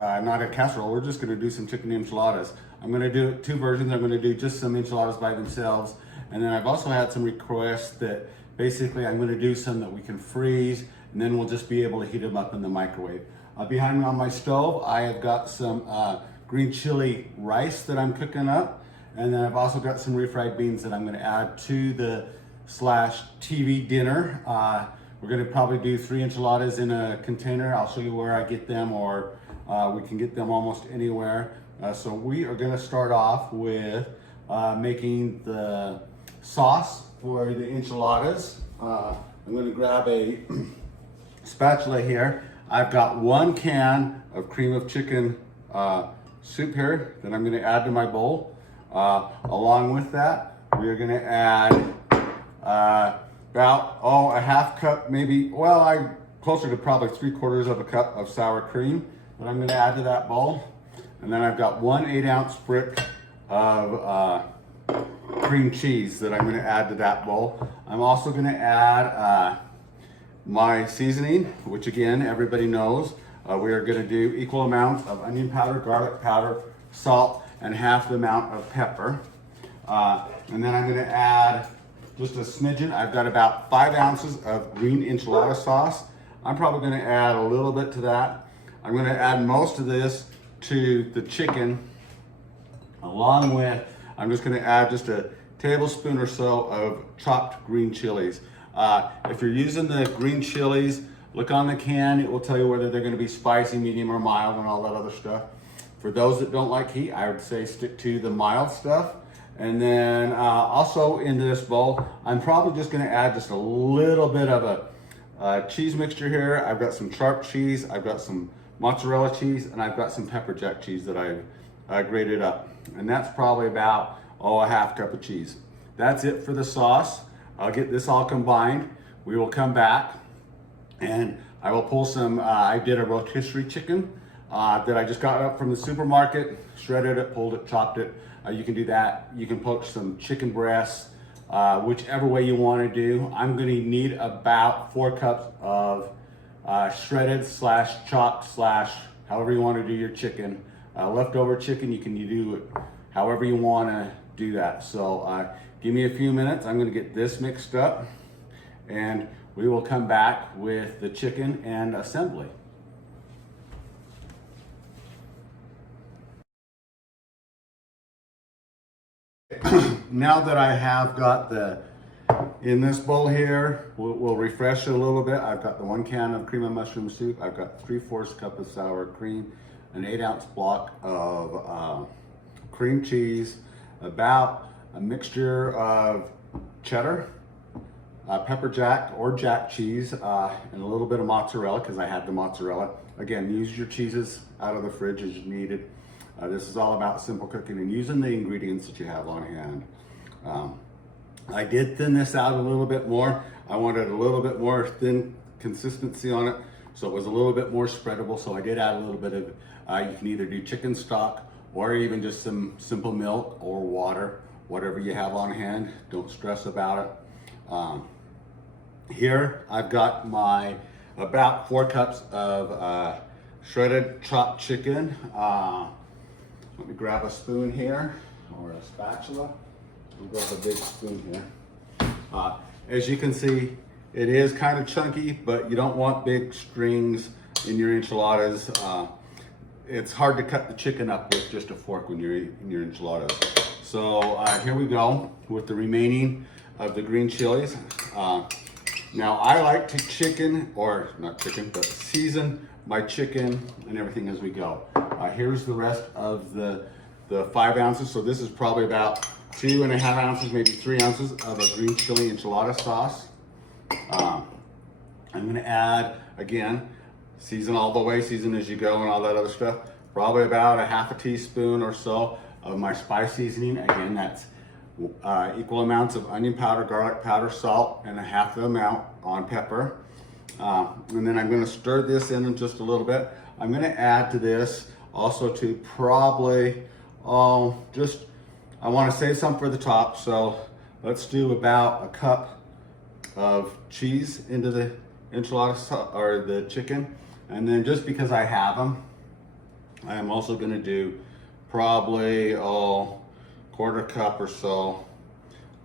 not a casserole. We're just going to do some chicken enchiladas. I'm going to do two versions. I'm going to do just some enchiladas by themselves. And then I've also had some requests that basically I'm going to do some that we can freeze and then we'll just be able to heat them up in the microwave. Behind me on my stove, I have got some green chili rice that I'm cooking up. And then I've also got some refried beans that I'm going to add to the /TV dinner. We're going to probably do 3 enchiladas in a container. I'll show you where I get them, or we can get them almost anywhere. So we are going to start off with making the sauce for the enchiladas. I'm going to grab a spatula here. I've got 1 can of cream of chicken soup here that I'm going to add to my bowl. Along with that, we are going to add about a half cup, maybe, well, I'm closer to probably 3/4 of a cup of sour cream that I'm going to add to that bowl. And then I've got 1 8-ounce brick of cream cheese that I'm going to add to that bowl. I'm also going to add my seasoning, which again, everybody knows. We are going to do equal amounts of onion powder, garlic powder, salt, and half the amount of pepper. And then I'm going to add just a smidgen. I've got about 5 ounces of green enchilada sauce. I'm probably going to add a little bit to that. I'm going to add most of this to the chicken, along with, I'm just going to add just a tablespoon or so of chopped green chilies. If you're using the green chilies, look on the can. It will tell you whether they're going to be spicy, medium, or mild, and all that other stuff. For those that don't like heat, I would say stick to the mild stuff. And then also into this bowl, I'm probably just going to add just a little bit of a cheese mixture here. I've got some sharp cheese, I've got some mozzarella cheese, and I've got some pepper jack cheese that I've grated up. And that's probably about a half cup of cheese. That's it for the sauce. I'll get this all combined. We will come back and I will pull some, I did a rotisserie chicken that I just got up from the supermarket, shredded it, pulled it, chopped it. You can do that. You can poach some chicken breasts, whichever way you want to do. I'm going to need about 4 cups of shredded / chopped / however you want to do your chicken. Leftover chicken, you can do it however you want to do that. So give me a few minutes. I'm going to get this mixed up and we will come back with the chicken and assembly. Now that I have got in this bowl here, we'll refresh it a little bit. I've got the 1 can of cream of mushroom soup. I've got 3/4 cup of sour cream, an 8-ounce block of cream cheese, about a mixture of cheddar, pepper jack or jack cheese, and a little bit of mozzarella because I had the mozzarella. Again, use your cheeses out of the fridge as needed. This is all about simple cooking and using the ingredients that you have on hand. I did thin this out a little bit more. I wanted a little bit more thin consistency on it, so it was a little bit more spreadable. So I did add a little bit of, you can either do chicken stock or even just some simple milk or water, whatever you have on hand. Don't stress about it. Here I've got my about 4 cups of shredded chopped chicken. Let me grab a spoon here or a spatula. We'll go with a big spoon here. As you can see, it is kind of chunky, but you don't want big strings in your enchiladas. It's hard to cut the chicken up with just a fork when you're eating your enchiladas. So here we go with the remaining of the green chilies. Now I like to season my chicken and everything as we go. Here's the rest of the 5 ounces. So this is probably about 2.5 ounces, maybe 3 ounces of a green chili enchilada sauce. I'm gonna add, again, season all the way, season as you go and all that other stuff. Probably about a half a teaspoon or so of my spice seasoning. Again, that's equal amounts of onion powder, garlic powder, salt, and a half the amount on pepper. And then I'm gonna stir this in just a little bit. I'm gonna add to this also to probably, I wanna save some for the top, so let's do about a cup of cheese into the enchilada or the chicken. And then just because I have them, I am also going to do probably quarter cup or so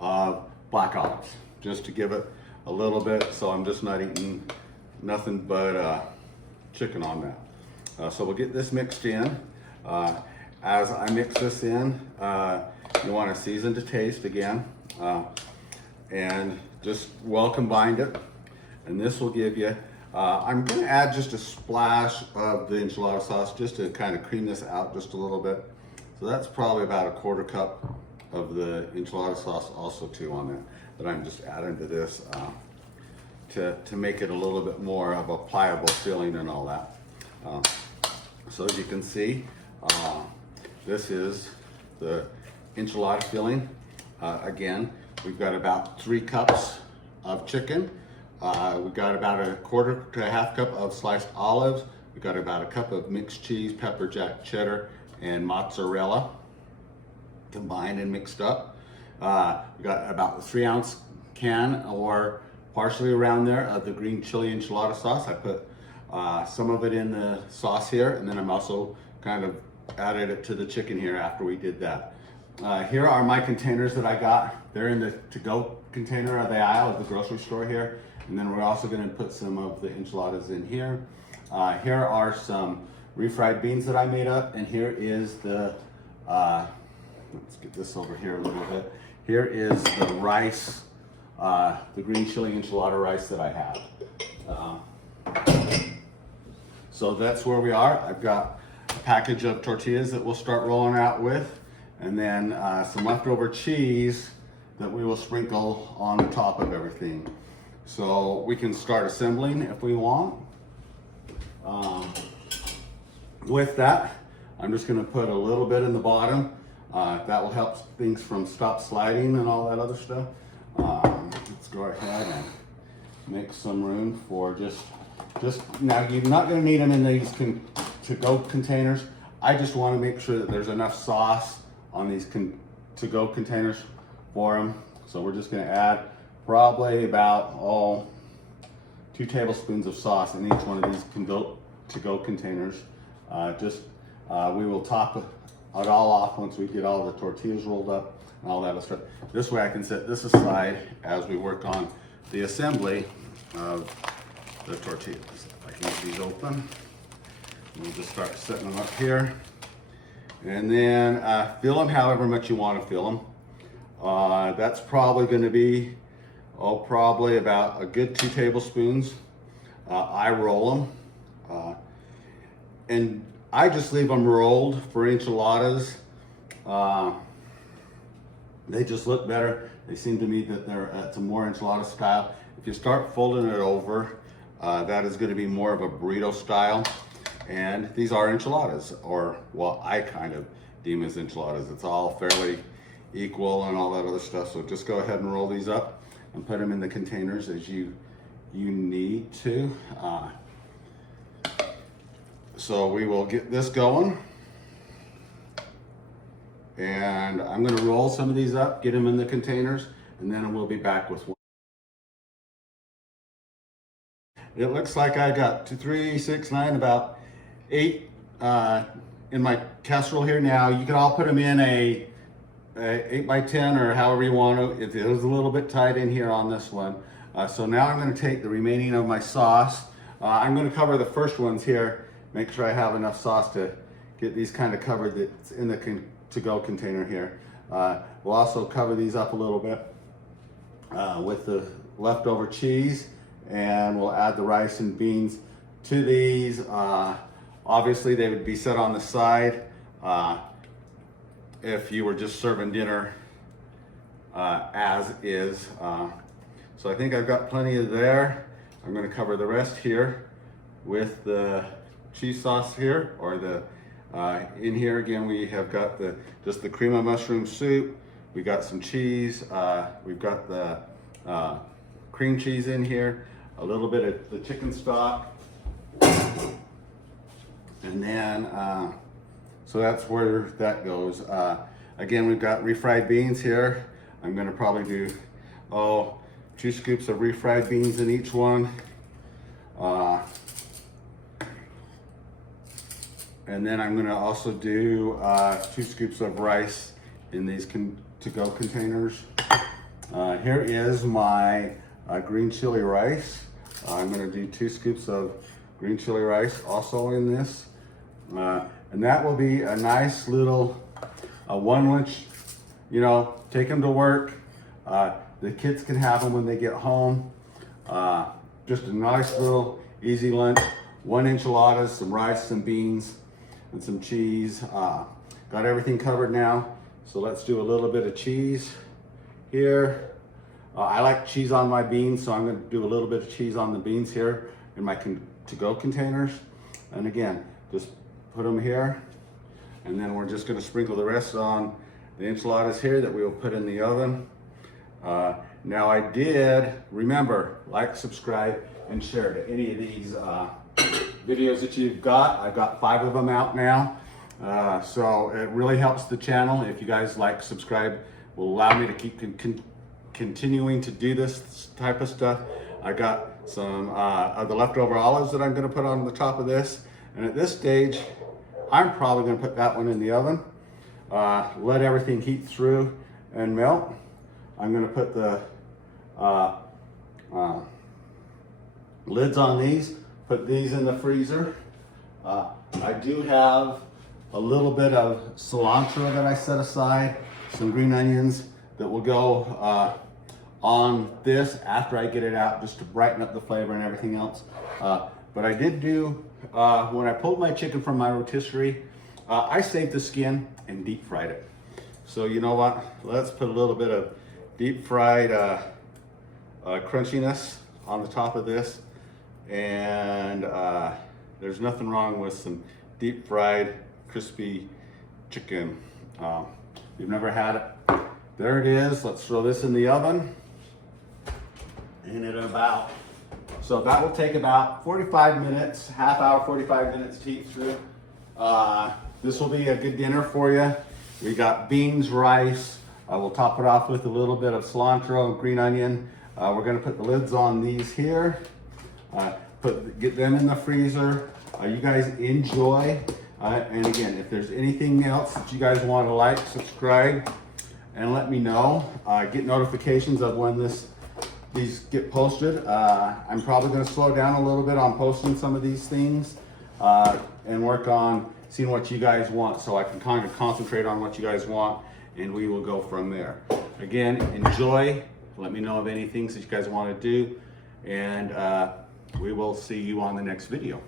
of black olives, just to give it a little bit, so I'm just not eating nothing but chicken on that. So we'll get this mixed in. As I mix this in, you want to season to taste again, and just well combined it. And this will give you, I'm going to add just a splash of the enchilada sauce just to kind of cream this out just a little bit. So that's probably about a quarter cup of the enchilada sauce also too on that I'm just adding to this to make it a little bit more of a pliable filling and all that. So as you can see, this is the enchilada filling. Again, we've got about 3 cups of chicken. We've got about a quarter to a half cup of sliced olives. We've got about a cup of mixed cheese, pepper jack cheddar, and mozzarella combined and mixed up. We've got about a 3-ounce can or partially around there of the green chili enchilada sauce. I put some of it in the sauce here, and then I'm also kind of added it to the chicken here after we did that. Here are my containers that I got. They're in the to-go container of the aisle of the grocery store here. And then we're also going to put some of the enchiladas in here. Here are some refried beans that I made up, and here is the, let's get this over here a little bit. Here is the rice, the green chili enchilada rice that I have. So that's where we are. I've got a package of tortillas that we'll start rolling out with, and then some leftover cheese that we will sprinkle on the top of everything. So we can start assembling if we want. With that, I'm just gonna put a little bit in the bottom. That will help things from stop sliding and all that other stuff. Let's go ahead and make some room for just now you're not gonna need them in these to-go containers. I just wanna make sure that there's enough sauce on these to-go containers for them. So we're just gonna add probably about 2 tablespoons of sauce in each one of these to-go containers. We will top it all off once we get all the tortillas rolled up and all that other stuff. This way I can set this aside as we work on the assembly of the tortillas. If I can get these open, we'll just start setting them up here. And then fill them however much you want to fill them. That's probably going to be probably about a good 2 tablespoons. I roll them, and I just leave them rolled for enchiladas. They just look better. They seem to me that it's a more enchilada style. If you start folding it over, that is going to be more of a burrito style. And these are enchiladas, or well, I kind of deem as enchiladas. It's all fairly equal and all that other stuff. So just go ahead and roll these up and put them in the containers as you need to. So we will get this going. And I'm gonna roll some of these up, get them in the containers, and then we'll be back with one. It looks like I got 2, 3, 6, 9, about 8 in my casserole here now. You can all put them in a 8 by 10 or however you want to. It is a little bit tight in here on this one. So now I'm going to take the remaining of my sauce. I'm going to cover the first ones here. Make sure I have enough sauce to get these kind of covered that's in the to-go container here. We'll also cover these up a little bit with the leftover cheese, and we'll add the rice and beans to these. Obviously they would be set on the side if you were just serving dinner as is. So I think I've got plenty of there. I'm going to cover the rest here with the cheese sauce here, or the in here again we have got just the cream of mushroom soup. We got some cheese. We've got the cream cheese in here, a little bit of the chicken stock, and then so that's where that goes. Again, we've got refried beans here. I'm going to probably do 2 scoops of refried beans in each one. And then I'm gonna also do 2 scoops of rice in these to-go containers. Here is my green chili rice. I'm gonna do 2 scoops of green chili rice also in this. And that will be a nice little 1 lunch, you know, take them to work. The kids can have them when they get home. Just a nice little easy lunch. 1 enchiladas, some rice, some beans, and some cheese. Got everything covered now. So let's do a little bit of cheese here. I like cheese on my beans, so I'm gonna do a little bit of cheese on the beans here in my to-go containers. And again, just put them here. And then we're just gonna sprinkle the rest on the enchiladas here that we will put in the oven. Now I did, remember, like, subscribe, and share to any of these videos that you've got. I've got 5 of them out now. So it really helps the channel. If you guys like, subscribe, will allow me to keep continuing to do this type of stuff. I got some of the leftover olives that I'm gonna put on the top of this. And at this stage, I'm probably gonna put that one in the oven. Let everything heat through and melt. I'm gonna put the lids on these, put these in the freezer. I do have a little bit of cilantro that I set aside, some green onions that will go on this after I get it out, just to brighten up the flavor and everything else. But I did do, when I pulled my chicken from my rotisserie, I saved the skin and deep fried it. So you know what, let's put a little bit of deep fried crunchiness on the top of this. And there's nothing wrong with some deep fried crispy chicken. If you've never had it, there it is. Let's throw this in the oven. And so that will take about 45 minutes, half hour, 45 minutes to heat through. This will be a good dinner for you. We got beans, rice. We'll top it off with a little bit of cilantro and green onion. We're gonna put the lids on these here. Get them in the freezer. You guys enjoy. And again, if there's anything else that you guys want to like, subscribe, and let me know. Get notifications of when these get posted. I'm probably going to slow down a little bit on posting some of these things and work on seeing what you guys want, so I can kind of concentrate on what you guys want, and we will go from there. Again, enjoy. Let me know of any things that you guys want to do, and we will see you on the next video.